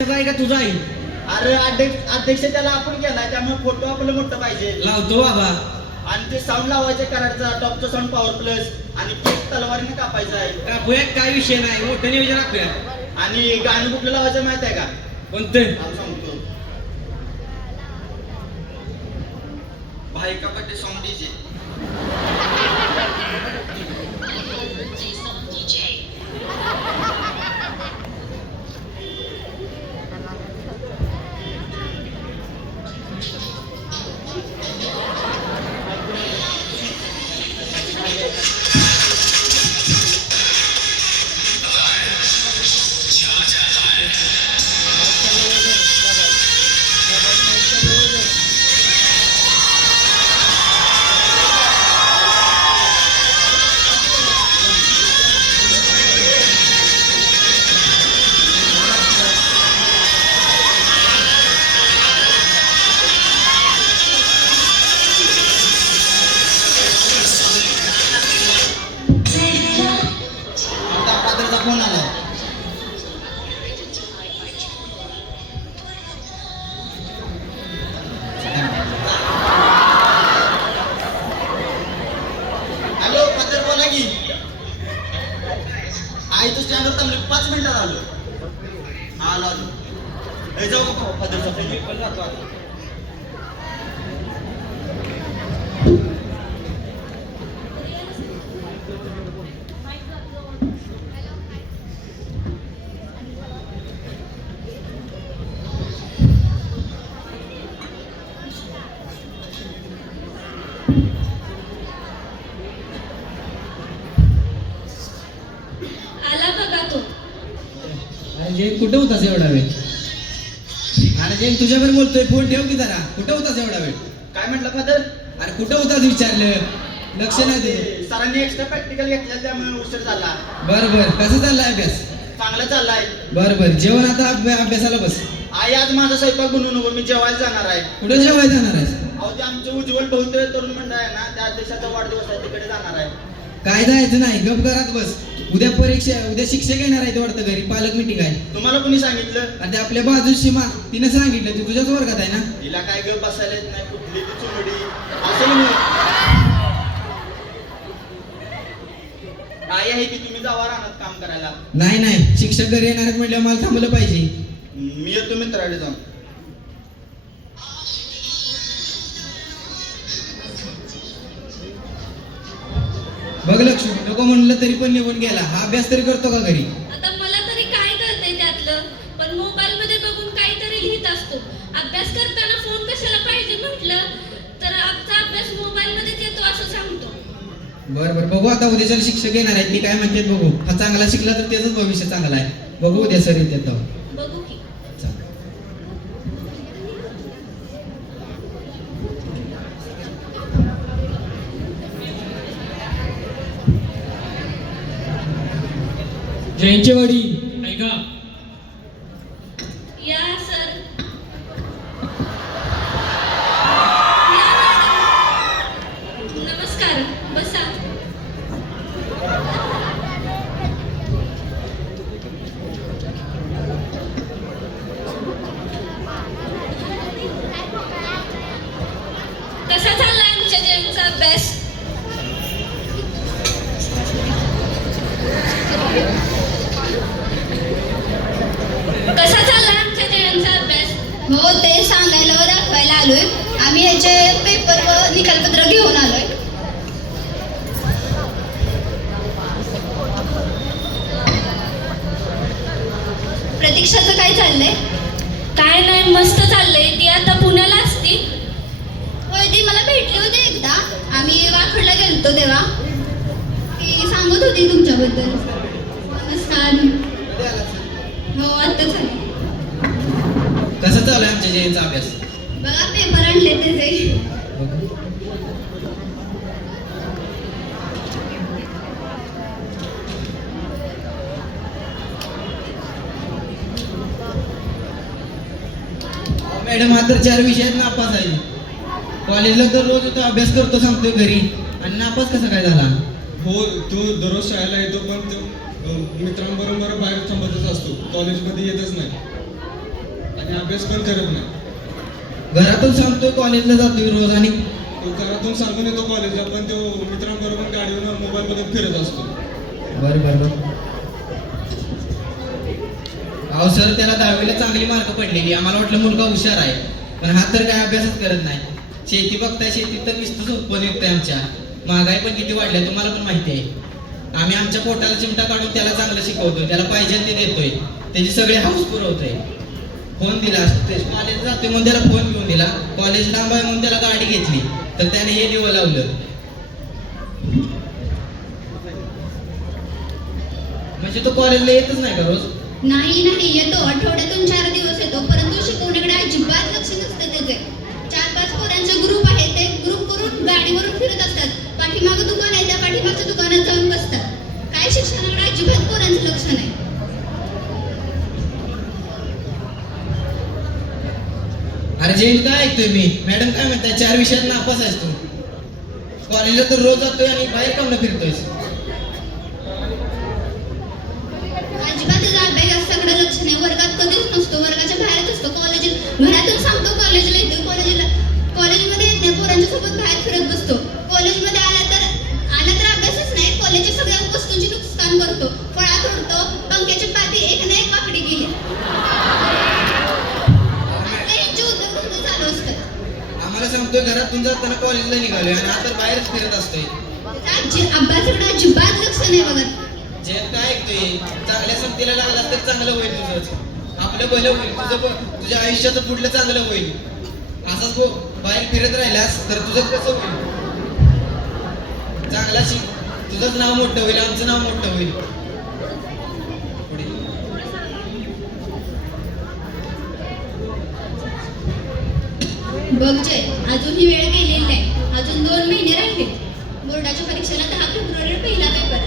आहे का तुझा आहे? अरे अध्यक्ष त्याला आपण केलाय त्यामुळे फोटो आपलं मोठं पाहिजे. लावतो बाबा. आणि ते साऊंड लावायचे करायचा टॉपचं साऊंड पॉवर प्लस आणि केक तलवारीने कापायचा आहे. कापूया काय विषय नाही, मोठं नियोजन आपल्या. आणि गाणं कुठलं लावायचं माहित आहे का? कोणतं? सांगतो. भाई का बर्थडे सॉन्ग डीजे. फोन आला. हॅलो फादर बोला की. आई तू स्टँडवर थांबले 5 मिनिटात आलो. हा आलो. हे जाऊ का फादरचा फोन मी पण जातो आता. आला बघा तो. अरे जैन कुठं होतास एवढा वेळ? अरे जैन तुझ्यावर बोलतोय, फोन ठेव की जरा. कुठं होतास एवढा वेळ? काय म्हटलं फादर? अरे कुठं होतास विचारलं, लक्ष नाही दे. सरांनी एक्स्ट्रा प्रॅक्टिकल घेतलं त्यामुळे उशीर झाला. बर बर, कसं चाललाय अभ्यास? चांगला चाललाय. बर बर, जेवण आता अभ्यासाला बस. आई आज माझा स्वयंपाक बनवू नको, मी जेवायला जाणार आहे. कुठं जेवायला जाणार आहेस? अहो ते आमचे उज्ज्वल बहुतेय तरुण मंडळ आहे ना, त्या अध्यक्षाचा वाढदिवस आहे, तिकडे जाणार आहे. काय जायचं नाही, गप घरात बस. उद्या परीक्षा, उद्या शिक्षक येणार आहेत वाटतं घरी, पालक मीटिंग आहे. तुम्हाला कोणी सांगितलं? आणि ते आपल्या बाजू सीमा तिने सांगितलं, ती तुझ्याच वर्गात आहे ना. तिला काय गप बसायला येत नाही, कुठली ती चुमडी असेल मग. आई आहे की तुम्ही जावा राहणार काम करायला. नाही नाही, शिक्षक घरी येणार आहेत म्हटल्यावर मला थांबलं पाहिजे. मी येतो मित्राकडे जाऊन. बघ लक्ष्मी, नको म्हणलं तरी पण निघून गेला. हा अभ्यास तरी करतो का घरी? आता मला तरी काय कळतंय त्यातलं, पण मोबाईल मध्ये बघून काहीतरी लिहित असतो. अभ्यास करताना फोन कशाला पाहिजे म्हटलं तर आमचा अभ्यास मोबाईल मध्येच येतो असं सांगतो. बर बर, बघू आता उद्याच्या शिक्षक येणार आहेत, ती काय म्हणतात बघू. हा चांगला शिकला तर त्याच भविष्य चांगलं आहे. बघू उद्या सर येतात. बघू की. जयंचे वडील ऐका. या सर. या मॅडम. नमस्कार, बसा. कसा चाललाय आमच्या जयंतचा अभ्यास? कसा चाललाय आमच्या जयंतचा अभ्यास? हो ते सांगायला व दाखवायला आलोय. आम्ही याचे पेपर व निकालपत्र घेऊन आलोय. प्रतीक्षाचं काय चाललंय? काय नाही, मस्त चाललंय. ती आता पुण्याला असती. होय, ती मला भेटली होती एकदा, आम्ही वाखडला गेलतो तेव्हा. ती सांगत होती तुमच्याबद्दल. नमस्कार. हो आता चालेल. कसं चालू आहे आमच्या जयंतचा अभ्यास? बघा पेपर आणले त्याचे. मॅडम हा तर 4 विषयात नापास आहे. कॉलेजला तर रोज तो अभ्यास करतो सांगतोय घरी, आणि नापास कसा काय झाला? हो, तो दररोज शाळेला येतो पण तो मित्रांबरोबर बाहेर थांबतच असतो, कॉलेजमध्ये येतच नाही. आणि अभ्यास पण करत नाही. घरातून सांगतोय कॉलेजला जातोय रोज आणि तो घरातून सांगून येतो कॉलेजला, पण तो मित्रांबरोबर गाडीवर मोबाईलमध्ये फिरत असतो. बरं अहो सर, त्याला 10वीला चांगली मार्क पडलेली. आम्हाला वाटलं मुलगा हुशार आहे, पण हा तर काय अभ्यासच करत नाही. शेती बघताय, शेतीत तर नुसतंच उत्पन्न येतंय. आमच्या महागाई पण किती वाढल्या तुम्हाला पण माहिती आहे. आम्ही आमच्या पोटाला चिमटा काढून त्याला चांगलं शिकवतोय, त्याला पाहिजे ते देतोय, त्याची सगळे हाऊस पुरवतोय. फोन दिला, कॉलेज जातोय म्हणून त्याला फोन घेऊन दिला. कॉलेज लांब आहे म्हणून त्याला गाडी घेतली, तर त्याने हे दिवं लावलं. म्हणजे तो कॉलेजला येतच नाही का रोज? नाही येतो, आठवड्यातून 4 दिवस येतो, परंतु शिकवण्याकडे अजिबात लक्ष नसतं त्याचे. 4-5 पोरांचे ग्रुप आहे, ते ग्रुप करून गाडीवरून फिरत असतात. पाठीमागं दुकान आहे, त्या पाठीमागच्या दुकानात जाऊन बसतात. काय शिक्षणाकडे अजिबात पोरांचं लक्ष नाही. अरे जयंत, काय ऐकतोय मी? मॅडम काय म्हणताय? 4 विषयात नापास आहेस तू. कॉलेजला तर रोज जातोय आणि बाहेर कामला फिरतोयस. अजिबात त्याचा अभ्यासाकडे लक्ष नाही. वर्गात कधीच नसतो, वर्गाच्या बाहेरच असतो. घरातून सांगतो कॉलेजला येतो, कॉलेजमध्ये येत नाही, पोरांच्या सोबत बाहेर फिरत बसतो. कॉलेजमध्ये आला तर अभ्यासच नाही, कॉलेजच्या सगळ्या वस्तूंची नुकसान करतो, फळा तोडतो, पंख्याची पाती एक ना एक वाकडी गेली. यांचे उद्योगधंदे चालू असतात. आम्हाला सांगतोय घरातून जाताना कॉलेजला निघालोय आणि आता बाहेरच फिरत असतोय. अभ्यासाकडे अजिबात लक्ष नाही बघत. जयंत, काय ऐकतोय? चांगल्या संगतीला लागलास तर चांगलं होईल तुझंच. आपलं भलं होईल, तुझ्या आयुष्याचं पुढलं चांगलं होईल. असाच बाहेर फिरत राहिलास तर तुझं कसं होईल? चांगला शिक, तुझंच नाव मोठं होईल, आमचं नाव मोठं होईल. पुढे. बघ जय, अजून ही वेळ गेलेली नाही. अजून 2 महिने राहिले बोर्डाच्या परीक्षेला. 10 फेब्रुवारीला पहिला पेपर.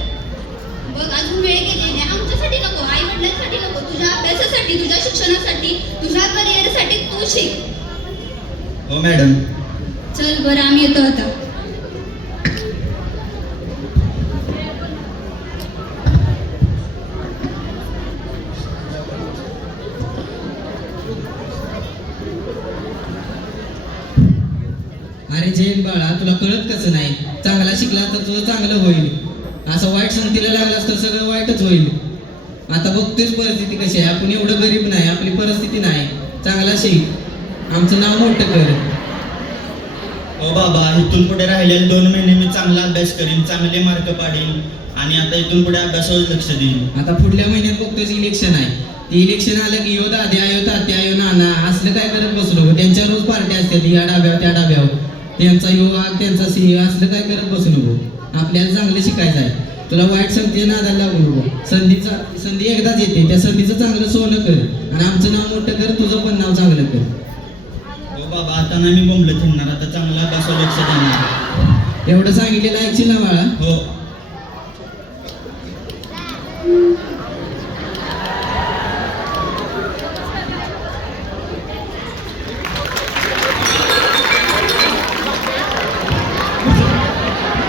बघ, अजून वेळ गेलेली नाही. आमच्यासाठी नको, आई वडिलांसाठी नको, तुझ्या अभ्यासासाठी, तुझ्या शिक्षणासाठी, तुझ्या करिअरसाठी तू शिक. हो मॅडम. चल बरं, आम्ही येतो आता. अरे जयंत बाळा, तुला कळत कसं नाही? चांगला शिकला तर तुझं चांगलं होईल. असं वाईट संगतीला लागलास तर सगळं वाईटच होईल. आता बघतोयच परिस्थिती कशी आहे. आपण एवढं गरीब नाही, आपली परिस्थिती नाही. चांगला शिक, आमचं नाव मोठं कर. हो बाबा, इथून पुढे राहिलेले 2 महिने मी चांगला अभ्यास करीन, चांगले मार्क पाडीन आणि आता इथून पुढे अभ्यासावर लक्ष देईन. आता पुढल्या महिन्यात बघतोयच इलेक्शन आहे. ते इलेक्शन आलं की यो दाद्या, यो तात्या, यो नाना असलं काय करत बसू नको. त्यांच्या रोज पार्ट्या असतात, या डाब्यावर त्या डाब्यावर, त्यांचा यो वाघ, त्यांचा सिंह, असलं काय करत बसू नको. आपल्याला चांगलं शिकायचं आहे. तुला वाईट संगती नादाला लागू नको. संधी एकदाच येते, त्या संधीचं चांगलं सोनं कर आणि आमचं नाव मोठं कर, तुझं पण नाव चांगलं कर. हो बाबा, आता नाही मी बोंबलं थिंडणार, आता चांगला अभ्यासावर लक्ष देणार. एवढं सांगितलेलं ऐकशील ना बाळा? हो.